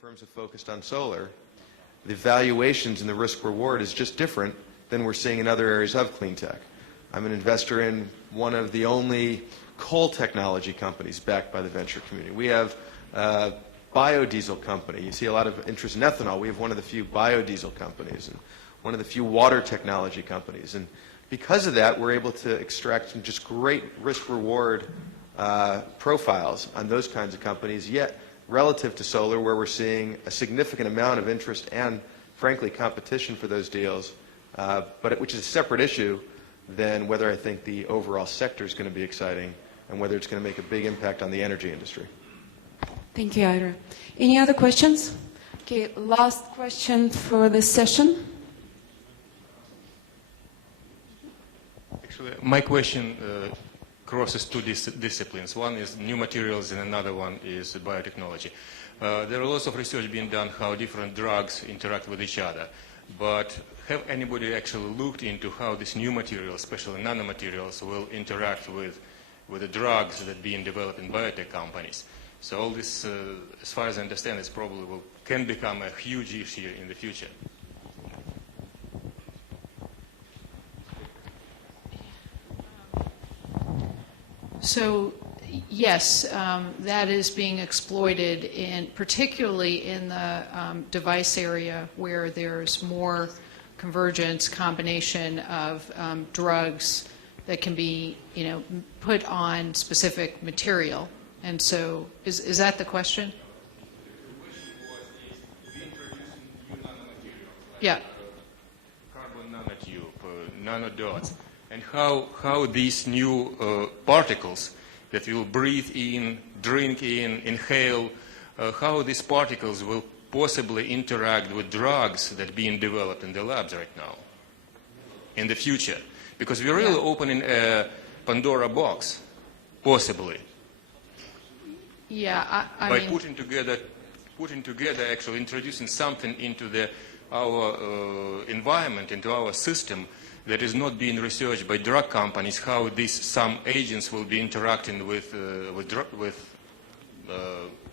firms have focused on solar, the valuations and the risk reward is just different than we're seeing in other areas of clean tech. I'm an investor in one of the only coal technology companies backed by the venture community. We have a biodiesel company. You see a lot of interest in ethanol. We have one of the few biodiesel companies and one of the few water technology companies. And because of that, we're able to extract some just great risk-reward profiles on those kinds of companies, yet relative to solar, where we're seeing a significant amount of interest and, frankly, competition for those deals, which is a separate issue than whether I think the overall sector is going to be exciting and whether it's going to make a big impact on the energy industry. Thank you, Ira. Any other questions? Okay, last question for this session. Actually, my question crosses two disciplines. One is new materials and another one is biotechnology. There are lots of research being done how different drugs interact with each other. But have anybody actually looked into how these new materials, especially nanomaterials, will interact with the drugs that are being developed in biotech companies? So all this, as far as I understand, is probably can become a huge issue in the future. So, yes, that is being exploited, particularly in the device area where there's more convergence, combination of drugs that can be, put on specific material. And so, is that the question? The question was, we introducing new nanomaterials, like yeah. Carbon nanotube, nanodots, and how these new particles that will breathe in, drink in, inhale, how these particles will possibly interact with drugs that are being developed in the labs right now, in the future. Because we're really opening a Pandora box, possibly. Yeah, I by mean, putting together, actually introducing something into our environment, into our system, that is not being researched by drug companies, how some agents will be interacting with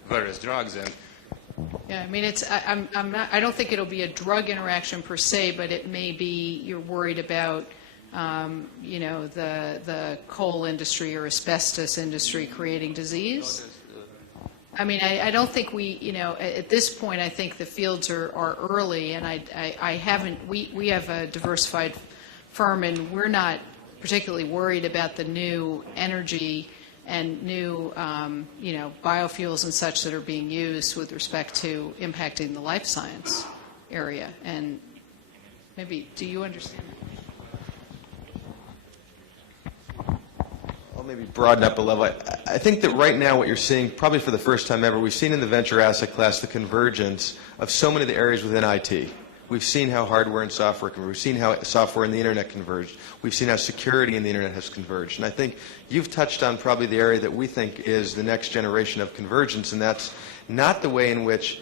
various drugs. And yeah, I mean, I don't think it'll be a drug interaction per se, but it may be you're worried about, the coal industry or asbestos industry creating disease. I mean, I don't think at this point, I think the fields are early, and we have a diversified firm, and we're not particularly worried about the new energy and new, biofuels and such that are being used with respect to impacting the life science area. And maybe, do you understand that? I'll maybe broaden up a level. I think that right now what you're seeing, probably for the first time ever, we've seen in the venture asset class the convergence of so many of the areas within IT. We've seen how hardware and software converge. We've seen how software and the internet converged. We've seen how security and the internet has converged. And I think you've touched on probably the area that we think is the next generation of convergence, and that's not the way in which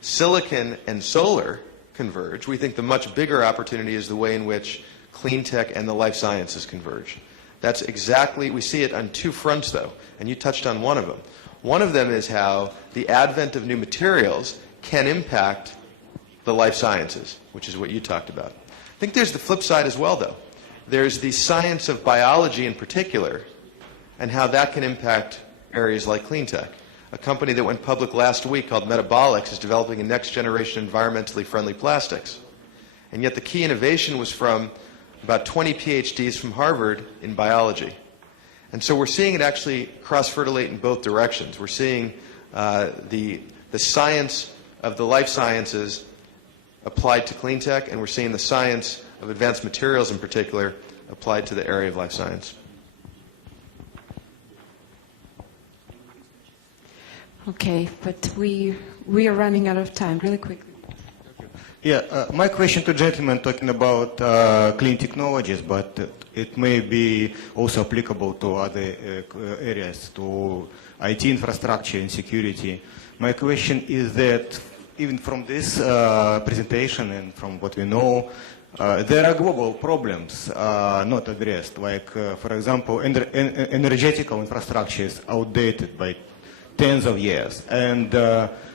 silicon and solar converge. We think the much bigger opportunity is the way in which clean tech and the life sciences converge. That's exactly, we see it on two fronts though, and you touched on one of them. One of them is how the advent of new materials can impact the life sciences, which is what you talked about. I think there's the flip side as well, though. There's the science of biology in particular and how that can impact areas like clean tech. A company that went public last week called Metabolics is developing a next generation environmentally friendly plastics. And yet the key innovation was from about 20 PhDs from Harvard in biology. And so we're seeing it actually cross-fertilate in both directions. We're seeing the science of the life sciences applied to clean tech, and we're seeing the science of advanced materials in particular applied to the area of life science. Okay, but we are running out of time. Really quickly. Yeah, my question to gentlemen talking about clean technologies, but it may be also applicable to other areas, to IT infrastructure and security. My question is that even from this presentation and from what we know, there are global problems not addressed, like, for example, energetical infrastructure is outdated by tens of years. And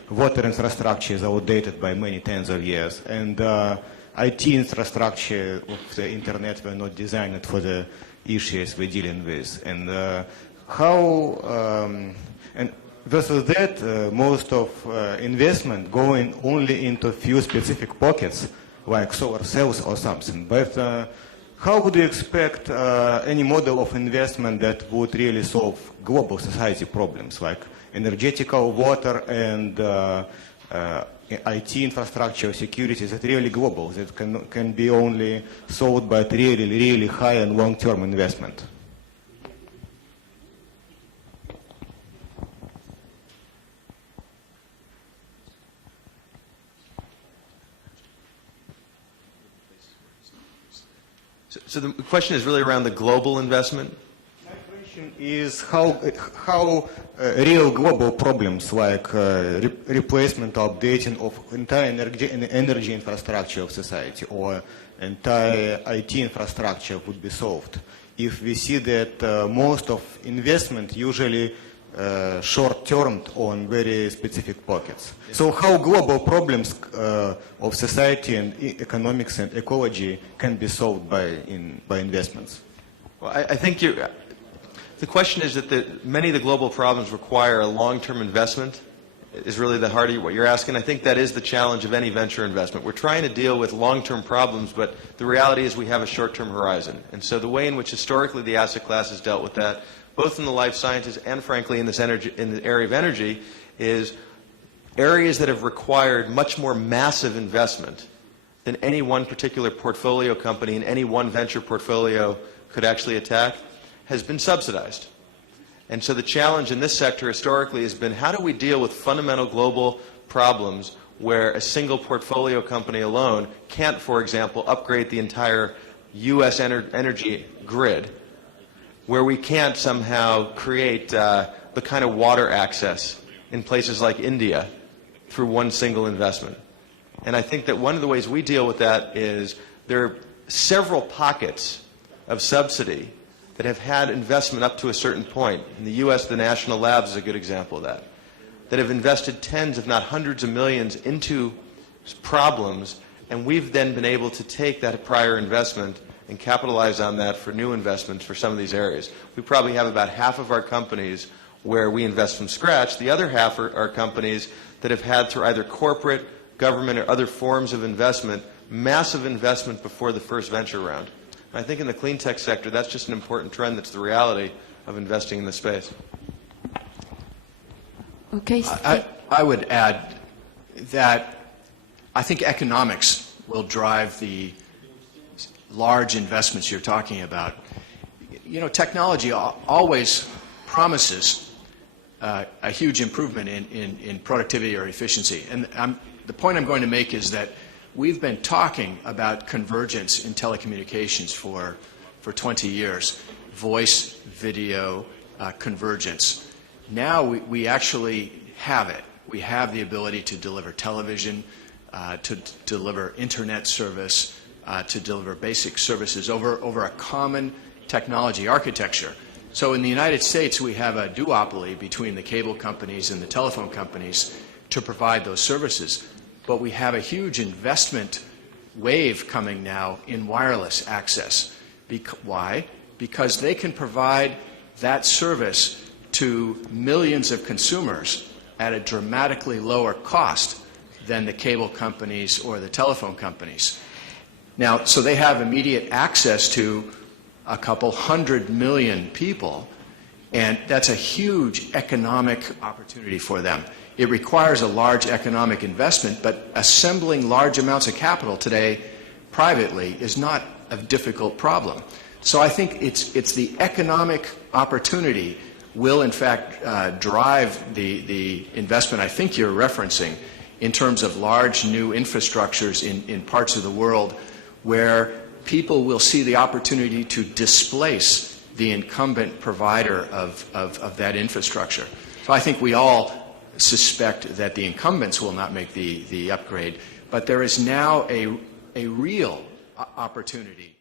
water infrastructure is outdated by many tens of years, and IT infrastructure of the internet were not designed for the issues we're dealing with. And and versus that, most of investment going only into few specific pockets, like solar cells or something. But how would you expect any model of investment that would really solve global society problems, like energetical, water, and IT infrastructure, security, that really global, that can be only solved by really, really high and long-term investment? So the question is really around the global investment? My question is how real global problems like replacement or updating of entire energy infrastructure of society or entire IT infrastructure would be solved if we see that most of investment usually short-term on very specific pockets. So how global problems of society and economics and ecology can be solved by investments? Well, I think the question is that many of the global problems require a long-term investment is really the heart of what you're asking. I think that is the challenge of any venture investment. We're trying to deal with long-term problems, but the reality is we have a short-term horizon. And so the way in which historically the asset class has dealt with that, both in the life sciences and frankly in the area of energy, is areas that have required much more massive investment than any one particular portfolio company and any one venture portfolio could actually attack, has been subsidized. And so the challenge in this sector historically has been how do we deal with fundamental global problems where a single portfolio company alone can't, for example, upgrade the entire U.S. energy grid, where we can't somehow create the kind of water access in places like India through one single investment. And I think that one of the ways we deal with that is there are several pockets of subsidy that have had investment up to a certain point. In the U.S., the national labs is a good example of that have invested tens, if not hundreds of millions into problems, and we've then been able to take that prior investment and capitalize on that for new investments for some of these areas. We probably have about half of our companies where we invest from scratch. The other half are companies that have had, through either corporate, government, or other forms of investment, massive investment before the first venture round. And I think in the clean tech sector, that's just an important trend that's the reality of investing in this space. Okay. I would add that I think economics will drive the large investments you're talking about. You know, technology always promises a huge improvement in productivity or efficiency. And the point I'm going to make is that we've been talking about convergence in telecommunications for 20 years. Voice, video, convergence. Now we actually have it. We have the ability to deliver television, to deliver internet service, to deliver basic services over a common technology architecture. So in the United States, we have a duopoly between the cable companies and the telephone companies to provide those services. But we have a huge investment wave coming now in wireless access. Why? Because they can provide that service to millions of consumers at a dramatically lower cost than the cable companies or the telephone companies. Now, so they have immediate access to a couple 100 million people, and that's a huge economic opportunity for them. It requires a large economic investment, but assembling large amounts of capital today privately is not a difficult problem. So I think it's the economic opportunity will in fact drive the investment I think you're referencing in terms of large new infrastructures in parts of the world where people will see the opportunity to displace the incumbent provider of that infrastructure. So I think we all suspect that the incumbents will not make the upgrade, but there is now a real opportunity